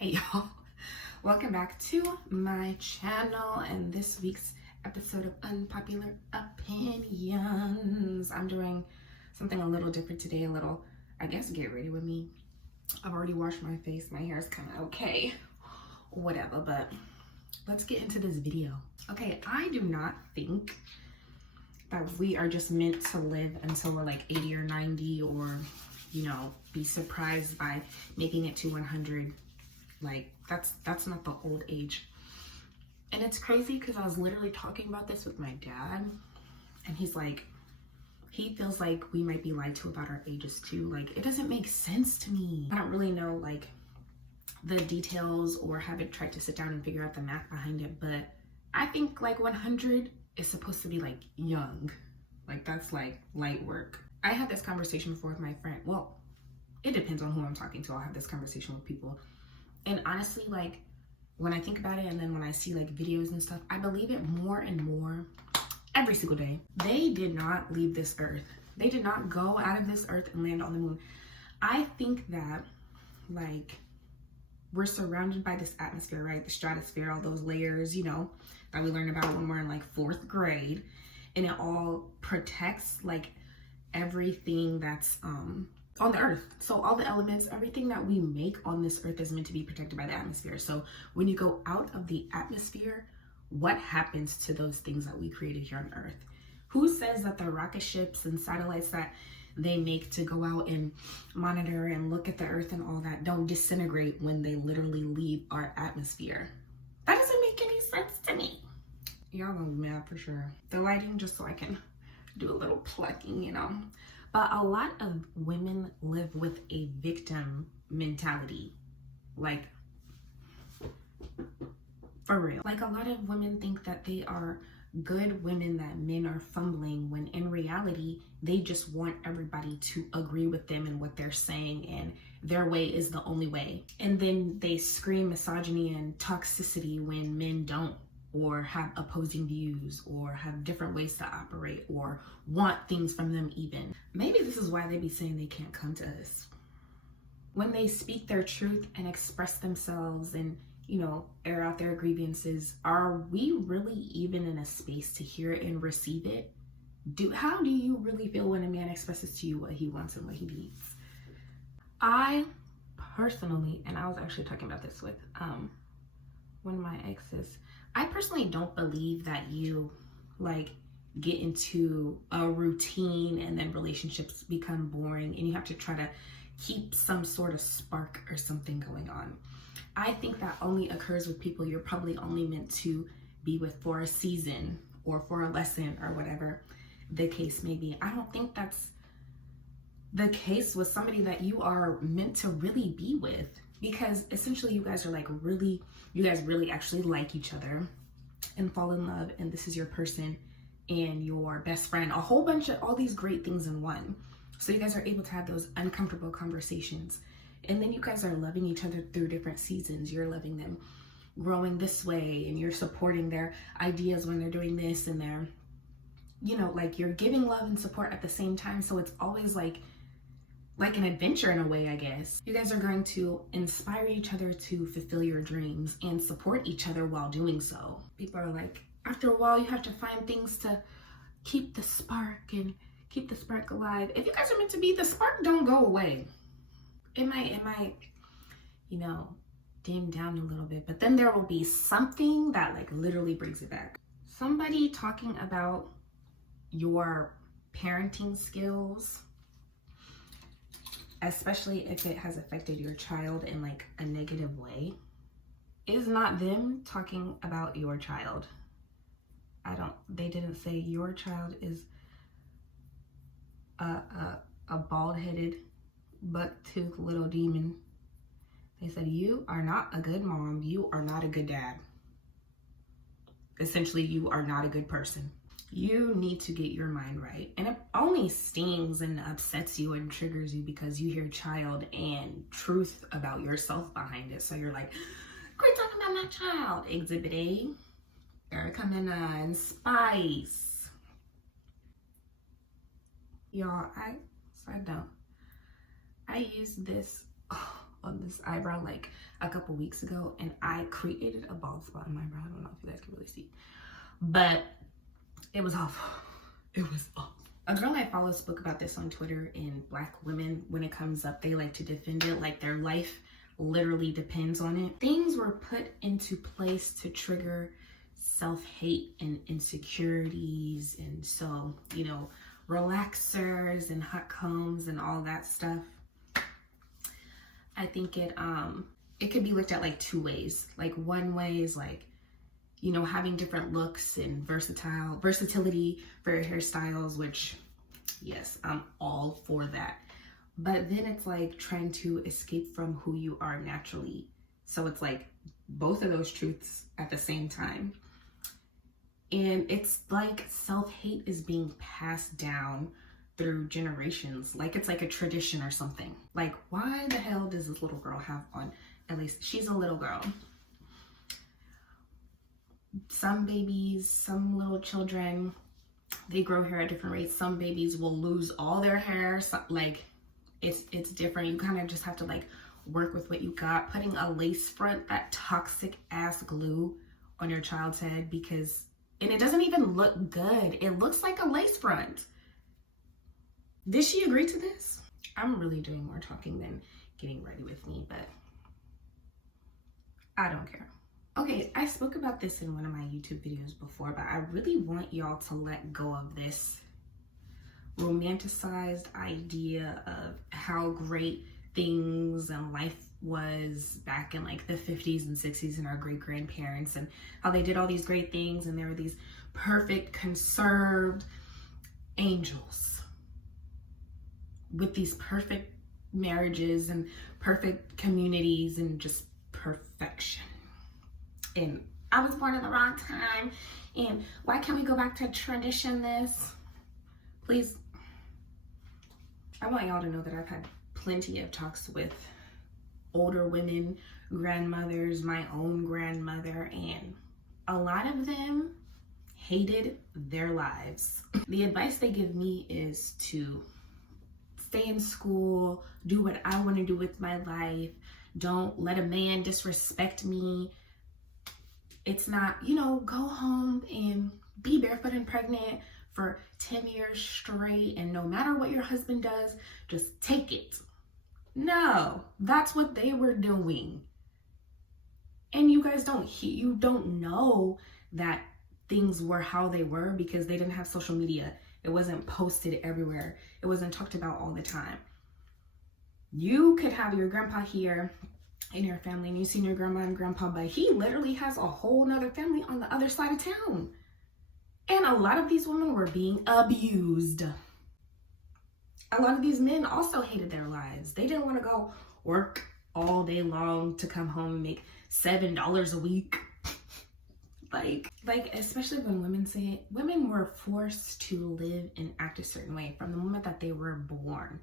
Hey y'all, welcome back to my channel and this week's episode of Unpopular Opinions. I'm doing something a little different today, I guess, get ready with me. I've already washed my face, my hair is kind of okay, whatever, but let's get into this video. Okay, I do not think that we are just meant to live until we're like 80 or 90 or, be surprised by making it to 100. Like, that's not the old age. And it's crazy because I was literally talking about this with my dad, and he's like, he feels like we might be lied to about our ages too. Like, it doesn't make sense to me. I don't really know like the details or haven't tried to sit down and figure out the math behind it, but I think like 100 is supposed to be like young. Like, that's like light work. I had this conversation before with my friend. Well, it depends on who I'm talking to. I'll have this conversation with people. And honestly, like, when I think about it and then when I see like videos and stuff, I believe it more and more every single day. They did not leave this earth. They did not go out of this earth and land on the moon. I think that, like, we're surrounded by this atmosphere, right? The stratosphere, all those layers, that we learn about when we're in like 4th grade. And it all protects like everything that's on the earth. So all the elements, everything that we make on this earth is meant to be protected by the atmosphere. So when you go out of the atmosphere, what happens to those things that we created here on earth? Who says that the rocket ships and satellites that they make to go out and monitor and look at the earth and all that don't disintegrate when they literally leave our atmosphere? That doesn't make any sense to me. Y'all gonna be mad for sure. The lighting, just so I can do a little plucking, But a lot of women live with a victim mentality. Like, for real. Like, a lot of women think that they are good women, that men are fumbling, when in reality, they just want everybody to agree with them and what they're saying, and their way is the only way. And then they scream misogyny and toxicity when men don't, or have opposing views, or have different ways to operate, or want things from them even. Maybe this is why they be saying they can't come to us. When they speak their truth and express themselves and, air out their grievances, are we really even in a space to hear it and receive it? How do you really feel when a man expresses to you what he wants and what he needs? I personally, and I was actually talking about this with one of my exes, I personally don't believe that you like get into a routine and then relationships become boring and you have to try to keep some sort of spark or something going on. I think that only occurs with people you're probably only meant to be with for a season or for a lesson or whatever the case may be. I don't think that's the case with somebody that you are meant to really be with, because essentially you guys really actually like each other and fall in love, and this is your person and your best friend, a whole bunch of all these great things in one. So you guys are able to have those uncomfortable conversations, and then you guys are loving each other through different seasons. You're loving them growing this way, and you're supporting their ideas when they're doing this, and they're, like, you're giving love and support at the same time. So it's always like an adventure in a way, I guess. You guys are going to inspire each other to fulfill your dreams and support each other while doing so. People are like, after a while, you have to find things to keep the spark and keep the spark alive. If you guys are meant to be, the spark don't go away. It might, dim down a little bit, but then there will be something that like literally brings it back. Somebody talking about your parenting skills, especially if it has affected your child in like a negative way, is not them talking about your child. They didn't say your child is a bald-headed, buck-toothed little demon. They said, you are not a good mom. You are not a good dad. Essentially, you are not a good person. You need to get your mind right. And it only stings and upsets you and triggers you because you hear child and truth about yourself behind it. So you're like, quit talking about my child. Exhibit A, Erica, MENA, and Spice. Y'all, I use this on this eyebrow like a couple weeks ago, and I created a bald spot in my eyebrow. I don't know if you guys can really see, but it was awful. It was awful. A girl I follow spoke about this on Twitter, and Black women, when it comes up, they like to defend it like their life literally depends on it. Things were put into place to trigger self-hate and insecurities, and so, you know, relaxers and hot combs and all that stuff. I think it could be looked at like two ways. Like one way is like, you know, having different looks and versatility for your hairstyles, which yes, I'm all for that. But then it's like trying to escape from who you are naturally. So it's like both of those truths at the same time. And it's like self-hate is being passed down through generations. Like it's like a tradition or something. Like, why the hell does this little girl have on, at least she's a little girl. Some babies, some little children, they grow hair at different rates. Some babies will lose all their hair. So, like, it's different. You kind of just have to like work with what you got. Putting a lace front, that toxic ass glue on your child's head, because, and it doesn't even look good. It looks like a lace front. Did she agree to this? I'm really doing more talking than getting ready with me, but I don't care. Okay, I spoke about this in one of my YouTube videos before, but I really want y'all to let go of this romanticized idea of how great things and life was back in like the 50s and 60s and our great grandparents, and how they did all these great things, and there were these perfect conserved angels with these perfect marriages and perfect communities and just perfection. And I was born at the wrong time, and why can't we go back to tradition this? Please, I want y'all to know that I've had plenty of talks with older women, grandmothers, my own grandmother, and a lot of them hated their lives. The advice they give me is to stay in school, do what I want to do with my life, don't let a man disrespect me. It's not, you know, go home and be barefoot and pregnant for 10 years straight, and no matter what your husband does, just take it. No, that's what they were doing. And you guys don't know that things were how they were because they didn't have social media. It wasn't posted everywhere. It wasn't talked about all the time. You could have your grandpa here in your family, and you've seen your grandma and grandpa, but he literally has a whole nother family on the other side of town. And a lot of these women were being abused. A lot of these men also hated their lives. They didn't want to go work all day long to come home and make $7 a week. Like, especially when women say it, women were forced to live and act a certain way from the moment that they were born.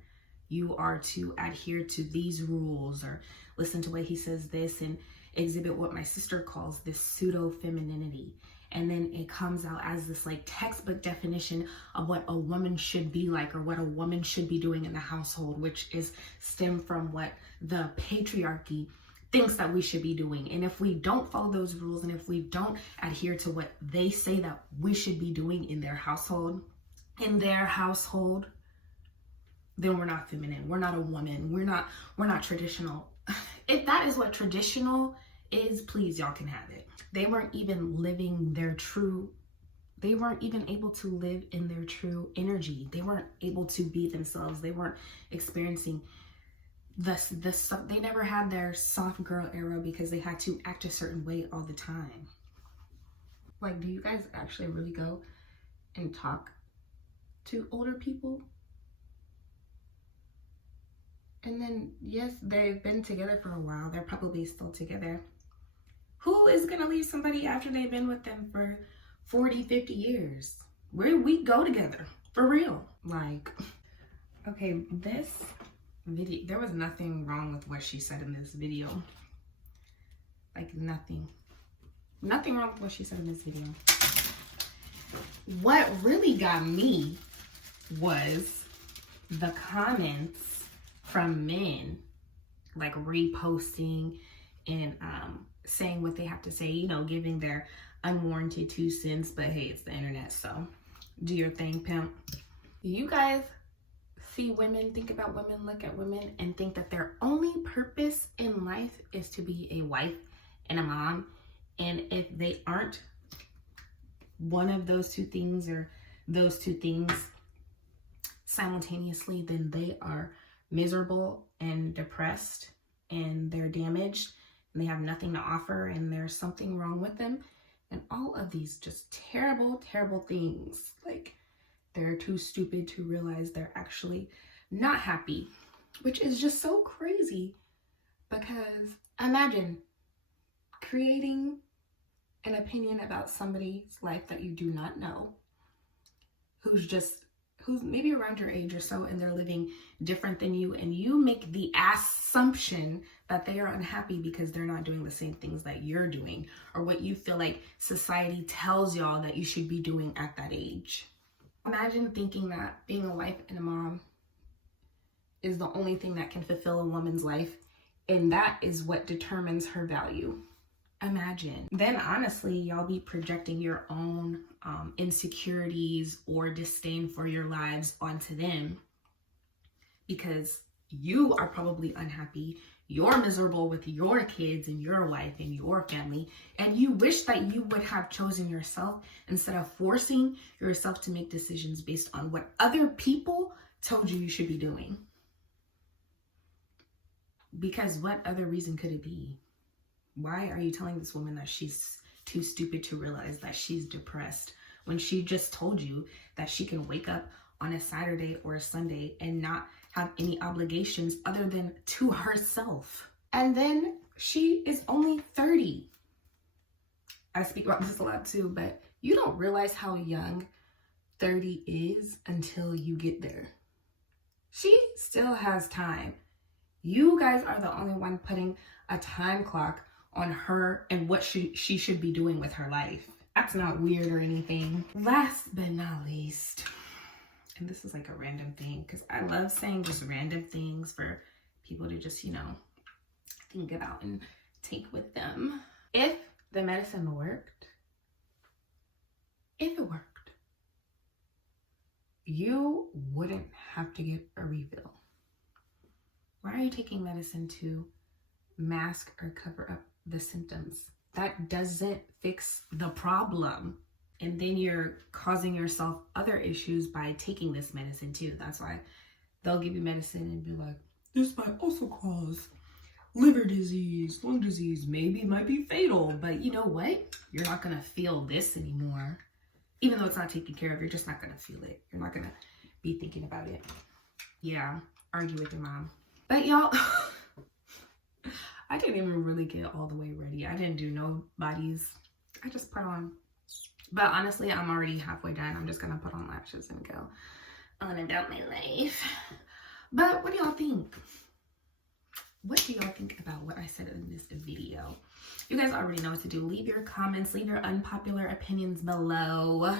You are to adhere to these rules, or listen to what he says this, and exhibit what my sister calls this pseudo femininity. And then it comes out as this like textbook definition of what a woman should be like, or what a woman should be doing in the household, which is stemmed from what the patriarchy thinks that we should be doing. And if we don't follow those rules, and if we don't adhere to what they say that we should be doing in their household, then we're not feminine. We're not a woman. We're not traditional. If that is what traditional is, please, y'all can have it. They weren't even living they weren't even able to live in their true energy. They weren't able to be themselves. They weren't experiencing they never had their soft girl era because they had to act a certain way all the time. Like, do you guys actually really go and talk to older people? And then, yes, they've been together for a while. They're probably still together. Who is going to leave somebody after they've been with them for 40, 50 years? We go together, for real. Like, okay, this video, there was nothing wrong with what she said in this video. Like, nothing. Nothing wrong with what she said in this video. What really got me was the comments from men like reposting and saying what they have to say, you know, giving their unwarranted 2 cents. But hey, it's the internet, so do your thing, pimp. You guys see women, think about women, look at women, and think that their only purpose in life is to be a wife and a mom. And if they aren't one of those 2 things, or those 2 things simultaneously, then they are miserable and depressed, and they're damaged, and they have nothing to offer, and there's something wrong with them. And all of these just terrible, terrible things. Like, they're too stupid to realize they're actually not happy, which is just so crazy. Because imagine creating an opinion about somebody's life that you do not know, who's maybe around your age or so, and they're living different than you, and you make the assumption that they are unhappy because they're not doing the same things that you're doing, or what you feel like society tells y'all that you should be doing at that age. Imagine thinking that being a wife and a mom is the only thing that can fulfill a woman's life, and that is what determines her value. Imagine. Then honestly, y'all be projecting your own insecurities or disdain for your lives onto them, because you are probably unhappy. You're miserable with your kids and your wife and your family, and you wish that you would have chosen yourself instead of forcing yourself to make decisions based on what other people told you should be doing. Because what other reason could it be? Why are you telling this woman that she's too stupid to realize that she's depressed, when she just told you that she can wake up on a Saturday or a Sunday and not have any obligations other than to herself? And then she is only 30. I speak about this a lot too, but you don't realize how young 30 is until you get there. She still has time. You guys are the only one putting a time clock on her and what she should be doing with her life. That's not weird or anything. Last but not least, and this is like a random thing, because I love saying just random things for people to just, you know, think about and take with them. If the medicine worked, you wouldn't have to get a refill. Why are you taking medicine to mask or cover up the symptoms? That doesn't fix the problem. And then you're causing yourself other issues by taking this medicine too. That's why they'll give you medicine and be like, this might also cause liver disease, lung disease, maybe it might be fatal, but you know what? You're not gonna feel this anymore. Even though it's not taken care of, you're just not gonna feel it. You're not gonna be thinking about it. Yeah, argue with your mom. But y'all, I didn't even really get all the way ready. I didn't do no bodies. I just put on. But honestly, I'm already halfway done. I'm just gonna put on lashes and go on about my life. But what do y'all think? What do y'all think about what I said in this video? You guys already know what to do. Leave your comments, leave your unpopular opinions below.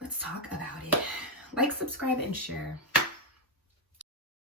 Let's talk about it. Like, subscribe, and share.